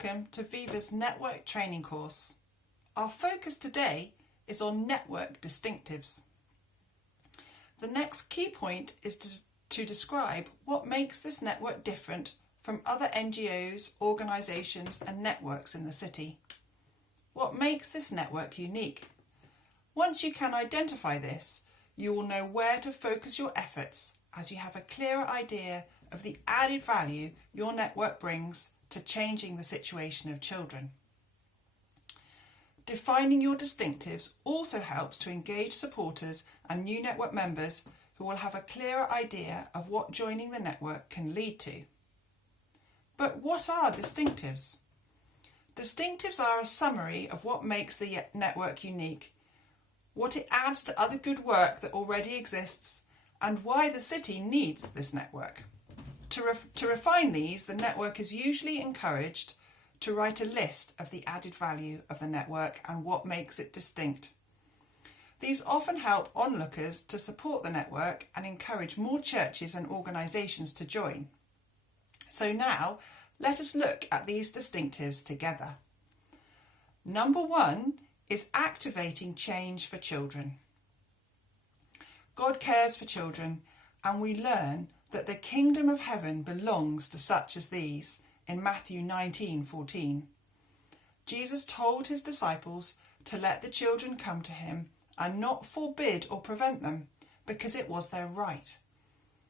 Welcome to Viva's Network Training course. Our focus today is on network distinctives. The next key point is to describe what makes this network different from other NGOs, organisations and networks in the city. What makes this network unique? Once you can identify this, you will know where to focus your efforts as you have a clearer idea of the added value your network brings to changing the situation of children. Defining your distinctives also helps to engage supporters and new network members who will have a clearer idea of what joining the network can lead to. But what are distinctives? Distinctives are a summary of what makes the network unique, what it adds to other good work that already exists, and why the city needs this network. To refine these, the network is usually encouraged to write a list of the added value of the network and what makes it distinct. These often help onlookers to support the network and encourage more churches and organisations to join. So now, let us look at these distinctives together. Number 1 is activating change for children. God cares for children, and we learn that the kingdom of heaven belongs to such as these in Matthew 19:14. Jesus told his disciples to let the children come to him and not forbid or prevent them, because it was their right.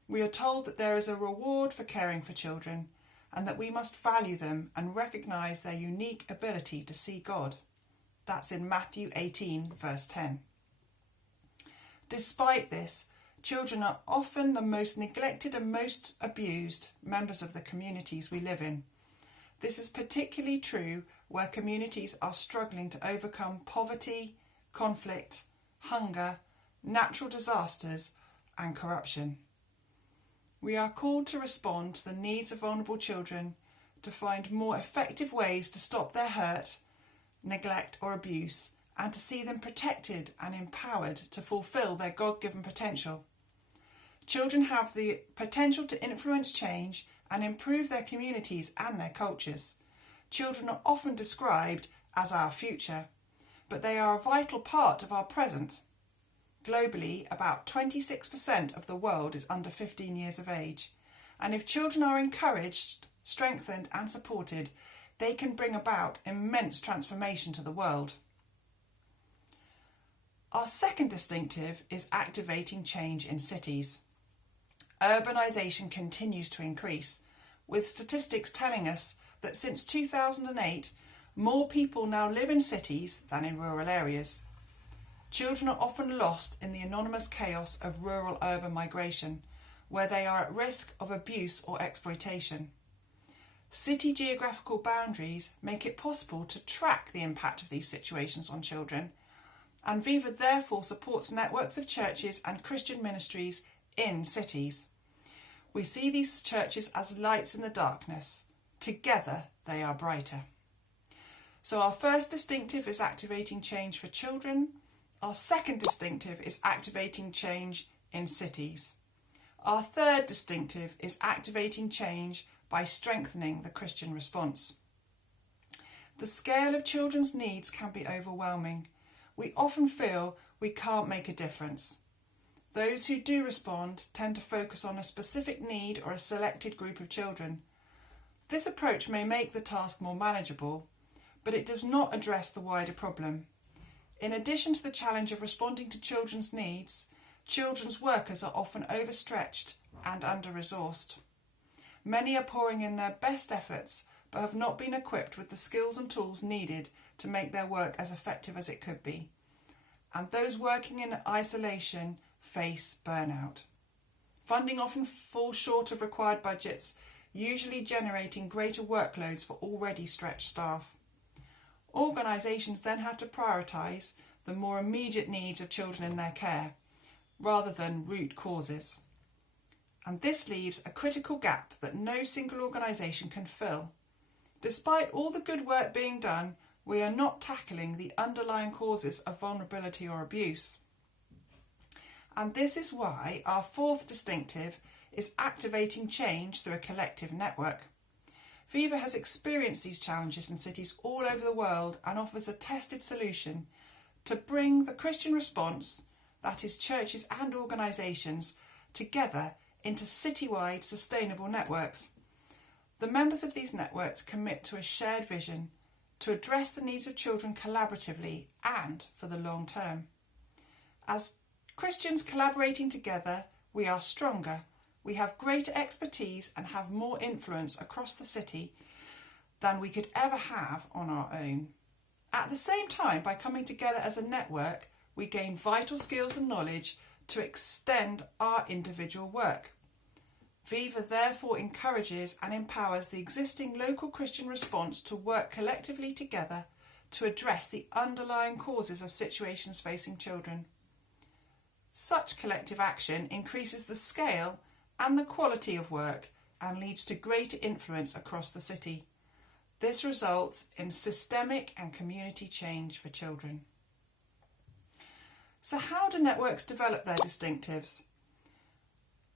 We are told that there is a reward for caring for children and that we must value them and recognise their unique ability to see God. That's in Matthew 18 verse 10. Despite this, children are often the most neglected and most abused members of the communities we live in. This is particularly true where communities are struggling to overcome poverty, conflict, hunger, natural disasters and corruption. We are called to respond to the needs of vulnerable children, to find more effective ways to stop their hurt, neglect or abuse, and to see them protected and empowered to fulfil their God-given potential. Children have the potential to influence change and improve their communities and their cultures. Children are often described as our future, but they are a vital part of our present. Globally, about 26% of the world is under 15 years of age, and if children are encouraged, strengthened and supported, they can bring about immense transformation to the world. Our second distinctive is activating change in cities. Urbanisation continues to increase, with statistics telling us that since 2008, more people now live in cities than in rural areas. Children are often lost in the anonymous chaos of rural-urban migration, where they are at risk of abuse or exploitation. City geographical boundaries make it possible to track the impact of these situations on children, and Viva therefore supports networks of churches and Christian ministries in cities. We see these churches as lights in the darkness. Together they are brighter. So our first distinctive is activating change for children. Our second distinctive is activating change in cities. Our third distinctive is activating change by strengthening the Christian response. The scale of children's needs can be overwhelming. We often feel we can't make a difference. Those who do respond tend to focus on a specific need or a selected group of children. This approach may make the task more manageable, but it does not address the wider problem. In addition to the challenge of responding to children's needs, children's workers are often overstretched and under-resourced. Many are pouring in their best efforts but have not been equipped with the skills and tools needed to make their work as effective as it could be. And those working in isolation face burnout. Funding often falls short of required budgets, usually generating greater workloads for already stretched staff. Organisations then have to prioritise the more immediate needs of children in their care, rather than root causes. And this leaves a critical gap that no single organisation can fill. Despite all the good work being done, we are not tackling the underlying causes of vulnerability or abuse. And this is why our fourth distinctive is activating change through a collective network. Viva has experienced these challenges in cities all over the world and offers a tested solution to bring the Christian response, that is churches and organisations, together into citywide sustainable networks. The members of these networks commit to a shared vision to address the needs of children collaboratively and for the long term. As Christians collaborating together, we are stronger, we have greater expertise and have more influence across the city than we could ever have on our own. At the same time, by coming together as a network, we gain vital skills and knowledge to extend our individual work. Viva therefore encourages and empowers the existing local Christian response to work collectively together to address the underlying causes of situations facing children. Such collective action increases the scale and the quality of work and leads to greater influence across the city. This results in systemic and community change for children. So how do networks develop their distinctives?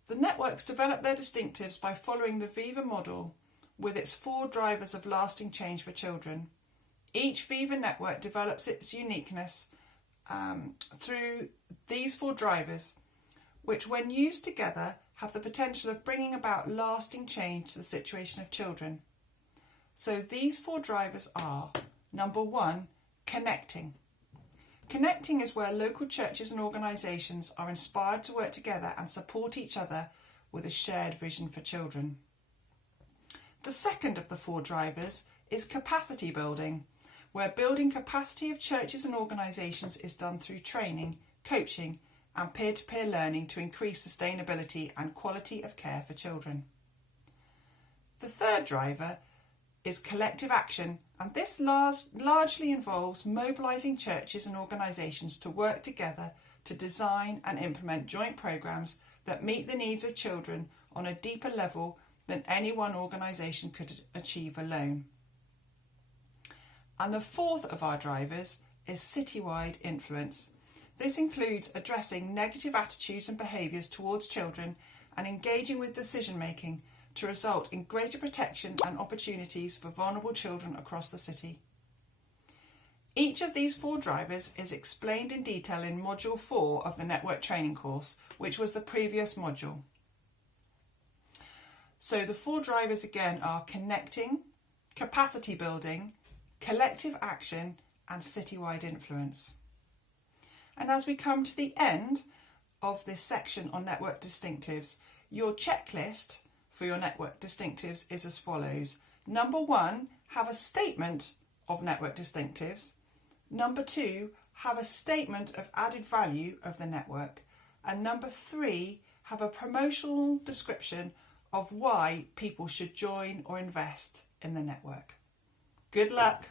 The networks develop their distinctives by following the Viva model with its 4 drivers of lasting change for children. Each Viva network develops its uniqueness through these 4 drivers, which when used together have the potential of bringing about lasting change to the situation of children. So these 4 drivers are: number 1, connecting. Connecting is where local churches and organisations are inspired to work together and support each other with a shared vision for children. The second of the 4 drivers is capacity building, where building capacity of churches and organisations is done through training, coaching and peer-to-peer learning to increase sustainability and quality of care for children. The third driver is collective action, and this largely involves mobilising churches and organisations to work together to design and implement joint programmes that meet the needs of children on a deeper level than any one organisation could achieve alone. And the fourth of our drivers is citywide influence. This includes addressing negative attitudes and behaviours towards children and engaging with decision making to result in greater protection and opportunities for vulnerable children across the city. Each of these 4 drivers is explained in detail in Module 4 of the Network Training course, which was the previous module. So the 4 drivers again are connecting, capacity building, collective action and citywide influence. And as we come to the end of this section on network distinctives, your checklist for your network distinctives is as follows. Number 1, have a statement of network distinctives. Number 2, have a statement of added value of the network. And number 3, have a promotional description of why people should join or invest in the network. Good luck.